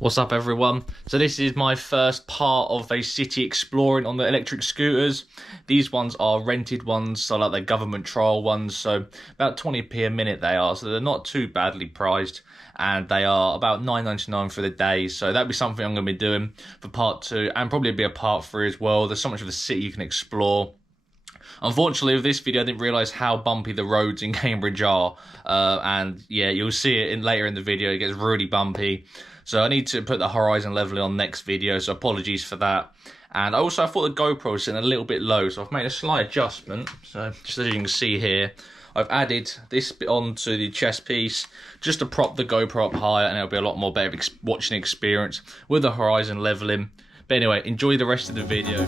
What's up everyone? So this is my first part of a city exploring on the electric scooters. These ones are rented ones, so like the government trial ones, so about 20p a minute they are, so they're not too badly priced, and they are about $9.99 for the day, so that'd be something I'm going to be doing for part 2, and probably be a part 3 as well. There's so much of the city you can explore. Unfortunately, with this video, I didn't realise how bumpy the roads in Cambridge are, and yeah, you'll see it later in the video, it gets really bumpy. So I need to put the horizon leveling on next video, so apologies for that. And I thought the GoPro was sitting a little bit low, so I've made a slight adjustment. So just as you can see here, I've added this bit onto the chest piece just to prop the GoPro up higher, and it'll be a lot more better watching experience with the horizon leveling. But anyway, enjoy the rest of the video.